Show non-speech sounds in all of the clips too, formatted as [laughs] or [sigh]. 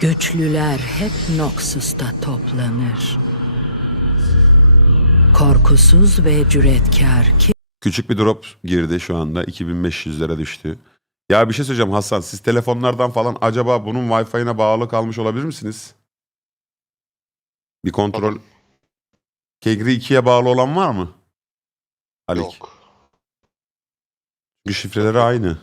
Güçlüler hep Noxus'ta toplanır. Korkusuz ve cüretkar kim Küçük bir drop girdi şu anda. 2500'lere düştü. Ya bir şey söyleyeceğim Hasan. Siz telefonlardan falan acaba bunun Wi-Fi'ine bağlı kalmış olabilir misiniz? Bir kontrol. Kegri 2'ye bağlı olan var mı? Alik. Yok. Çünkü şifreleri aynı.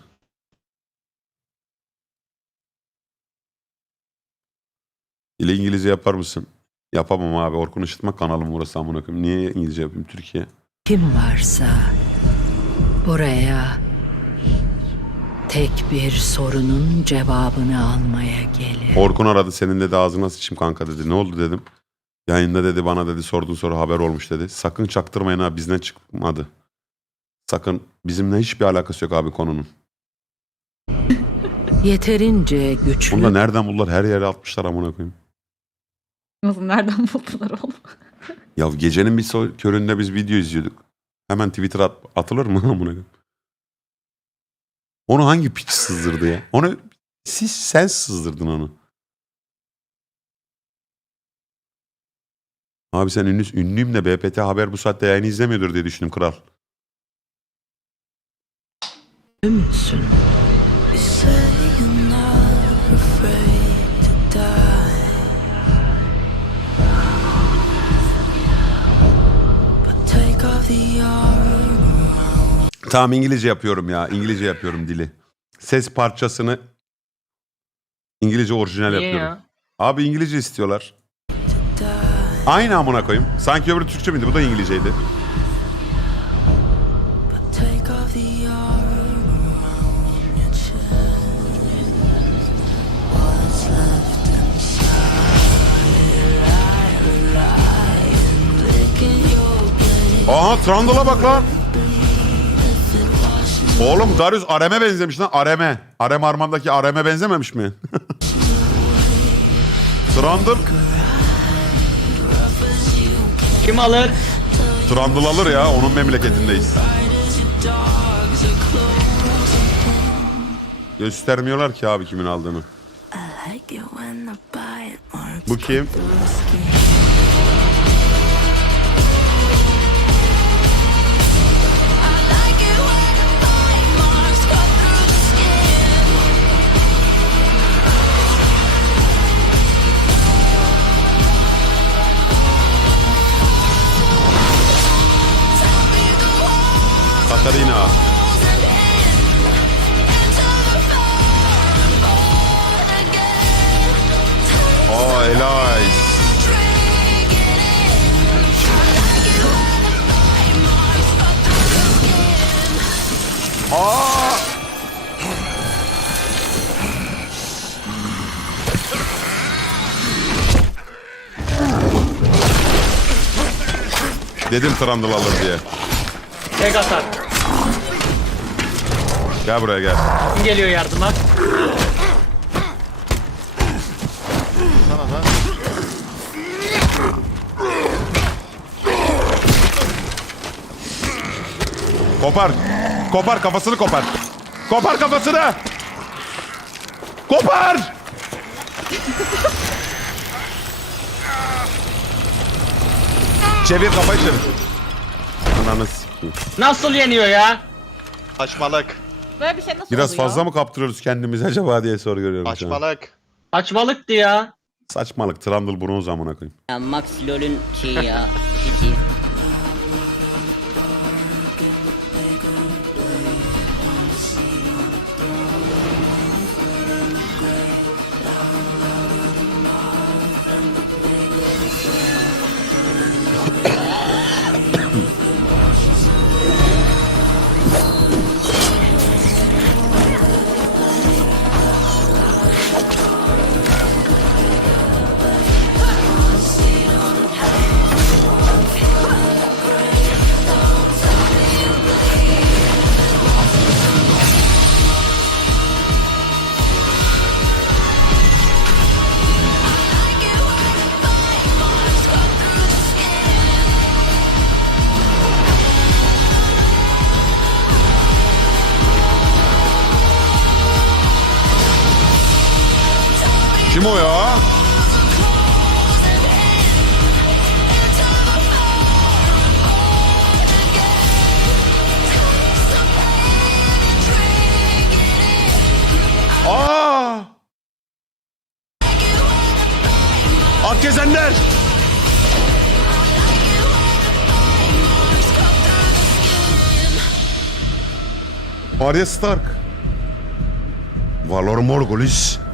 İle İngilizce yapar mısın? Yapamam abi. Orkun Işıtma kanalım burası amına koyayım. Niye İngilizce yapayım Türkiye? kim varsa buraya tek bir sorunun cevabını almaya gelir. Orkun aradı senin dedi ağzına sıçayım kanka dedi. Ne oldu dedim. Yayında dedi bana dedi sordun soru haber olmuş dedi. Sakın çaktırmayın ha bizden çıkmadı. Sakın bizimle hiçbir alakası yok abi konunun. Yeterince güçlü Bunu da nereden buldular her yere atmışlar amına koyayım. Nasıl nereden buldular oğlum? [laughs] Ya gecenin bir so- köründe biz video izliyorduk. Hemen Twitter'a at- atılır mı amına koyayım? Onu hangi piç sızdırdı ya? Onu siz sen sızdırdın onu. Abi sen ünlü, ünlüyüm de BPT Haber bu saatte yayını izlemiyordur diye düşündüm kral. müsün? Tamam İngilizce yapıyorum ya. İngilizce yapıyorum dili. Ses parçasını İngilizce orijinal Niye yapıyorum. ya? Abi İngilizce istiyorlar. Aynı amına koyayım. Sanki öbürü Türkçe miydi? Bu da İngilizceydi. But take off the armor around your chest. What's left inside? Lie, lying, licking your blade. Aha Trundle'a bak lan. Oğlum Darius Arem'e benzemiş lan. Arem'e. Arem Arman'daki Arem'e benzememiş mi? [laughs] Trundle. Kim alır? Trundle alır ya. Onun memleketindeyiz. Göstermiyorlar ki abi kimin aldığını. Bu kim? Aa! Dedim Trundle alır diye. Tek atar. Gel buraya gel. Kim geliyor yardıma? Kopar. Kopar kafasını kopar. Kopar kafasını. Kopar. çevir kafayı çevir. Ananı sikeyim. Nasıl yeniyor ya? Saçmalık. Böyle bir şey nasıl Biraz oluyor? fazla mı kaptırıyoruz kendimizi acaba diye soru görüyorum şu an. Saçmalık. Saçmalıktı ya. Saçmalık. Trundle bronz amına koyayım. Ya Max LoL'ün şeyi ya. [laughs] Kim o ya? Aa! Akgezenler! Arya Stark. Valor Morgulis.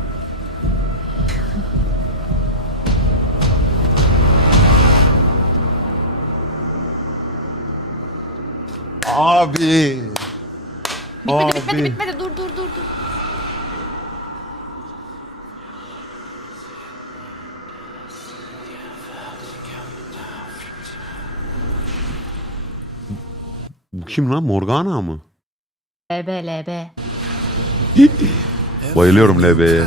Abi. Bitmedi bitmedi Abi. bitmedi dur dur dur dur. Bu kim lan? Morgana mı? LB LB. Bayılıyorum LB'ye.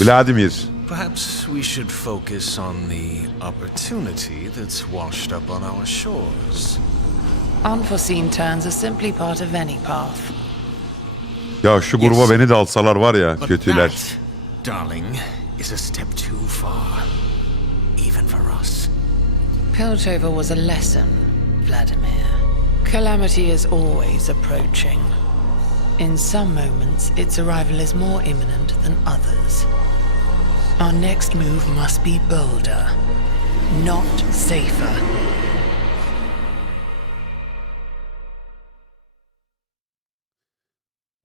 Vladimir. Perhaps we should focus on the opportunity that's washed up on our shores. Unforeseen turns are simply part of any path. Ya şu gruba beni de alsalar var ya But kötüler. that, darling, is a step too far. Even for us. Piltover was a lesson, Vladimir. Calamity is always approaching. In some moments, its arrival is more imminent than others. Our next move must be bolder, not safer.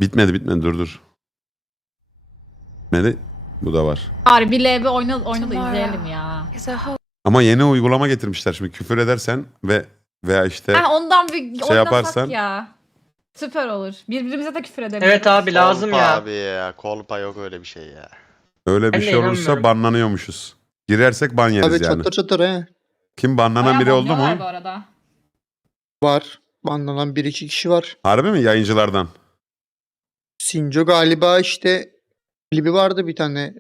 Bitmedi bitmedi dur dur. Bitmedi. Bu da var. Harbi LB oyna, oyna da izleyelim ya. Ama yeni uygulama getirmişler şimdi küfür edersen ve veya işte Ha, ondan bir oynasak yaparsan- ya. Süper olur. Birbirimize de küfür edelim. Evet abi lazım Kolpa ya. abi ya. Kolpa yok öyle bir şey ya. Öyle bir Ben de şey olursa inanmıyorum. banlanıyormuşuz. Girersek ban yeriz Abi yani. çatır çatır he. Kim banlanan Bayağı biri oldu banlıyorlar mu? Bu arada. Var. Banlanan bir iki kişi var. Harbi mi yayıncılardan? Sinco galiba işte klibi vardı bir tane.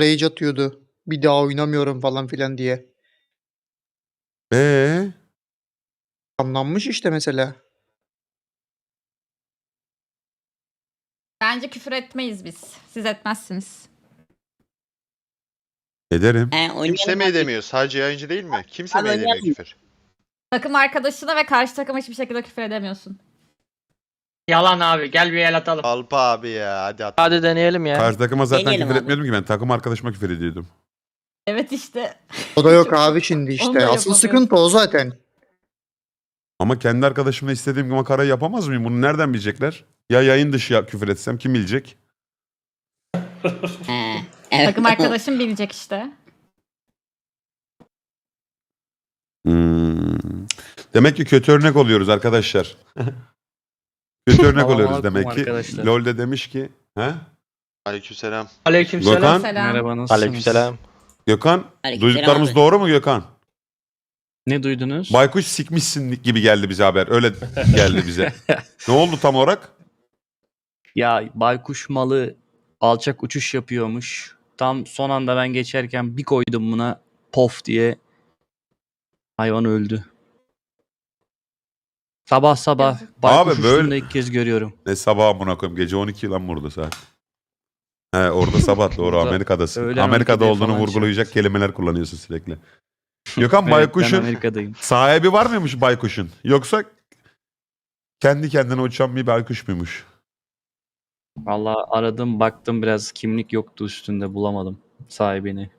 Rage atıyordu. Bir daha oynamıyorum falan filan diye. Ee, Anlanmış işte mesela. Bence küfür etmeyiz biz. Siz etmezsiniz. Ederim. He, oynayalım Kimse mi edemiyor? Sadece yayıncı değil mi? Kimse mi edemiyor küfür? Takım arkadaşına ve karşı takıma hiçbir şekilde küfür edemiyorsun. Yalan abi gel bir el atalım. Kolpa abi ya. Hadi at. Hadi deneyelim ya. Karşı takıma zaten Deneyelim küfür abi. etmiyordum ki ben. Takım arkadaşıma küfür ediyordum. Evet işte. O da yok abi şimdi Onu işte. Asıl sıkıntı o zaten. Ama kendi arkadaşımla istediğim gibi makarayı yapamaz mıyım? Bunu nereden bilecekler? Ya yayın dışı ya küfür etsem kim bilecek? Evet. Takım arkadaşım bilecek işte. Hmm. Demek ki kötü örnek oluyoruz arkadaşlar. [laughs] kötü örnek Tamam, oluyoruz demek ki. arkadaşlar. LoL'de demiş ki, he? Aleykümselam. Aleykümselam. Gökhan? Selam. Merhaba nasılsınız? Aleykümselam. Gökhan, Aleykümselam duyduklarımız abi. doğru mu Gökhan? Ne duydunuz? Baykuş sikmişsin gibi geldi bize haber. Öyle geldi bize. [laughs] ne oldu tam olarak? Ya baykuş malı alçak uçuş yapıyormuş. Tam son anda ben geçerken bir koydum buna pof diye. Hayvan öldü. Sabah sabah baykuş Abi böyle- da ilk kez görüyorum. Ne sabah amına koyayım. Gece 12 lan burada saat. He orada sabah doğru Burada Amerika'dasın. öğlen Amerika'da 12'de olduğunu falan vurgulayacak kelimeler kullanıyorsun sürekli. Gökhan [laughs] Evet, ben Baykuş'un Amerika'dayım. sahibi var mıymış Baykuş'un? Yoksa kendi kendine uçan bir baykuş muymuş? Valla aradım baktım biraz kimlik yoktu üstünde bulamadım sahibini.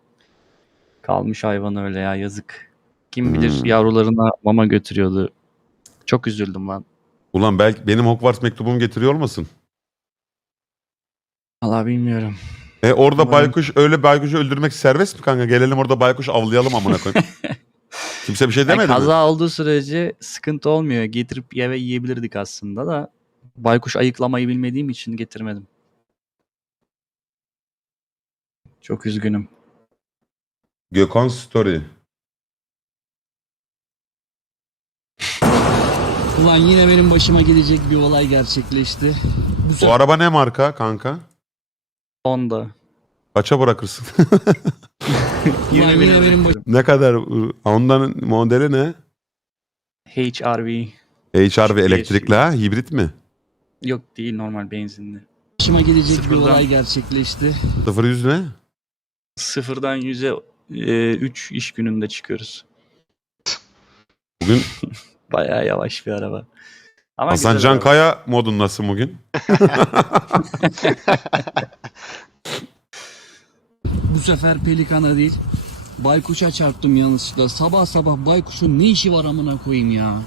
Kalmış hayvan öyle ya yazık. Kim bilir Hmm. yavrularına mama götürüyordu. Çok üzüldüm lan. Ulan belki benim Hogwarts mektubumu getiriyor olmasın? Valla bilmiyorum. E orada Umarım- baykuş öyle baykuşu öldürmek serbest mi kanka? Gelelim orada baykuş avlayalım amına koyayım. [laughs] Kimse bir şey Yani demedi mi? kaza olduğu sürece sıkıntı olmuyor. Getirip eve yiyebilirdik aslında da. Baykuş ayıklamayı bilmediğim için getirmedim. Çok üzgünüm. Gökhan Story. Ulan yine benim başıma gelecek bir olay gerçekleşti. Bu Bu sefer araba ne marka kanka? Honda. Kaça bırakırsın? [laughs] Ulan yine benim bırakıyorum. ne kadar? Ondan modeli ne? HRV. HR ve elektrikli ha? Hibrit mi? Yok değil normal benzinli. başıma gelecek bir Sıfırdan. olay gerçekleşti. 0 100 ne? Sıfırdan yüze 3 iş gününde çıkıyoruz. Bugün [laughs] Bayağı yavaş bir araba. Ama Hasan güzel Can araba. Kaya modun nasıl bugün? [laughs] Bu sefer pelikana değil. Baykuş'a çarptım yanlışlıkla. Sabah sabah baykuşun ne işi var amına koyayım ya.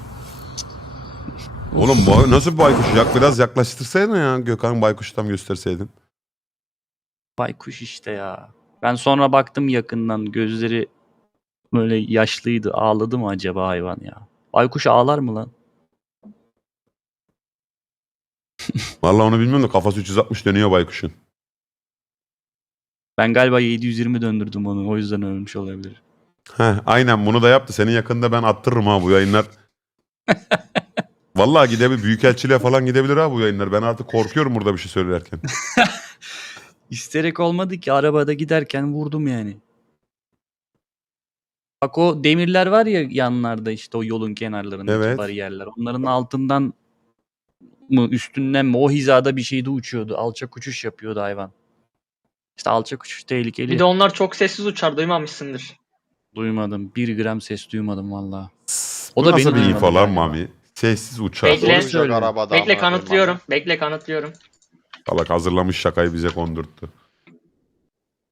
Oğlum bu nasıl bir baykuş? Yak biraz yaklaştırsaydın ya Gökhan baykuşu tam gösterseydin. Baykuş işte ya. Ben sonra baktım yakından gözleri böyle yaşlıydı. Ağladı mı acaba hayvan ya? Baykuş ağlar mı lan? [laughs] Vallahi onu bilmiyorum da kafası 360 dönüyor baykuşun. Ben galiba 720 döndürdüm onu. O yüzden ölmüş olabilir. Heh, aynen bunu da yaptı. Senin yakında ben attırırım ha bu yayınlar. [laughs] Vallahi gidebilir. Büyükelçiliğe falan gidebilir ha bu yayınlar. Ben artık korkuyorum burada bir şey söylerken. [laughs] İsterek olmadı ki arabada giderken vurdum yani. Bak o demirler var ya yanlarda işte o yolun kenarlarındaki Evet. bariyerler. Onların altından mı üstünden mi o hizada bir şeyde uçuyordu. Alçak uçuş yapıyordu hayvan. İşte alçak uçuş tehlikeli. Bir de onlar çok sessiz uçar duymamışsındır. Duymadım. Bir gram ses duymadım valla. O da nasıl benim bir info lan. Mami? Sessiz uçar. Bekle. Söylüyorum. arabada Bekle kanıtlıyorum. bana. Bekle kanıtlıyorum. Salak hazırlamış şakayı bize kondurttu.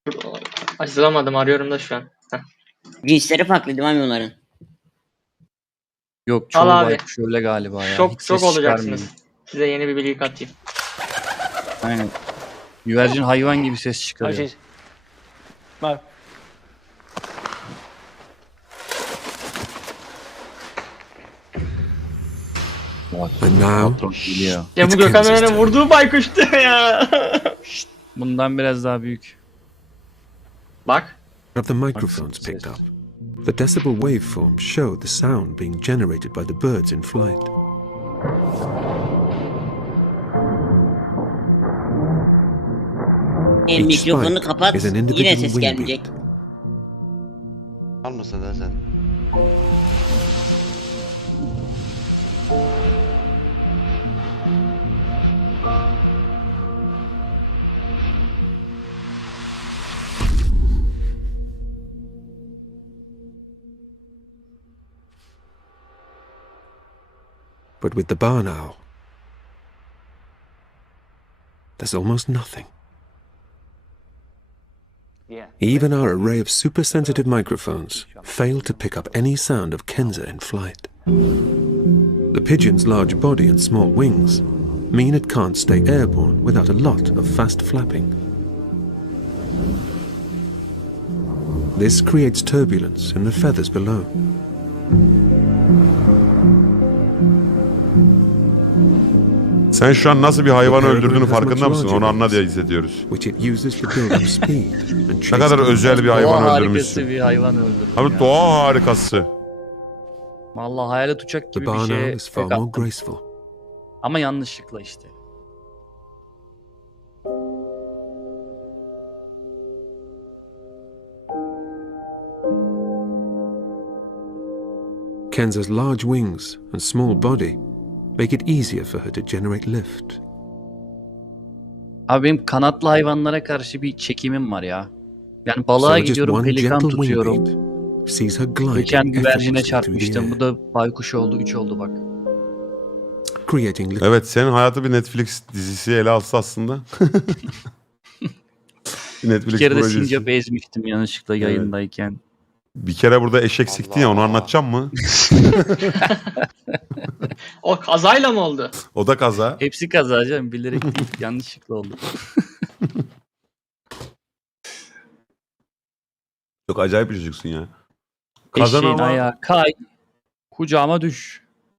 Dur, Açılamadım arıyorum da şu an. Heh. Cinsleri farklı değil mi onların? Yok çoğu Al abi. baykuş öyle galiba ya. Şok Hiç şok ses olacaksınız. çıkarmıyor. Size yeni bir bilgi katayım. Aynen. Güvercin hayvan gibi ses çıkarıyor. And now Patron geliyor. Ya bu Gökhan time. vurduğu baykuştu [laughs] ya. Bundan biraz daha büyük. Bak. of the microphones picked up. The decibel waveforms show the sound being generated by the birds in flight. Mikrofonunu spike kapat. is an Yine ses gelmeyecek. Almasın da sen. But with the barn owl, there's almost nothing. Even our array of super sensitive microphones fail to pick up any sound of Kenza in flight. The pigeon's large body and small wings mean it can't stay airborne without a lot of fast flapping. This creates turbulence in the feathers below. Sen şu an nasıl bir hayvan öldürdüğünü farkında mısın? Onu anla diye hissediyoruz. [laughs] Ne kadar özel bir Doğa hayvan harikası öldürmüşsün. bir hayvan öldürdüm Abi ya. doğa harikası. Vallahi hayalet uçak gibi bir şeye tek attım. Ama yanlışlıkla işte. Kenza's large wings and small body make it easier for her to generate lift. Abi benim kanatlı hayvanlara karşı bir çekimim var ya. Yani balığa So gidiyorum pelikan tutuyorum. sees her gliding Geçen güvercine çarpmıştım. Bu da baykuş oldu. 3 oldu bak. creating Evet senin hayatı bir Netflix dizisi ele alsa aslında. [laughs] bir Netflix Bir kere de projesi. sincap ezmiştim yanlışlıkla Evet. yayındayken. Bir kere burada eşek siktin ya onu anlatacağım mı? [laughs] O kazayla mı oldu? O da kaza. Hepsi kaza canım. Bilerek değil. [laughs] yanlışlıkla oldu. Çok acayip bir çocuksun ya. Kazan Eşeğin ama ayağı kay. Kucağıma düş.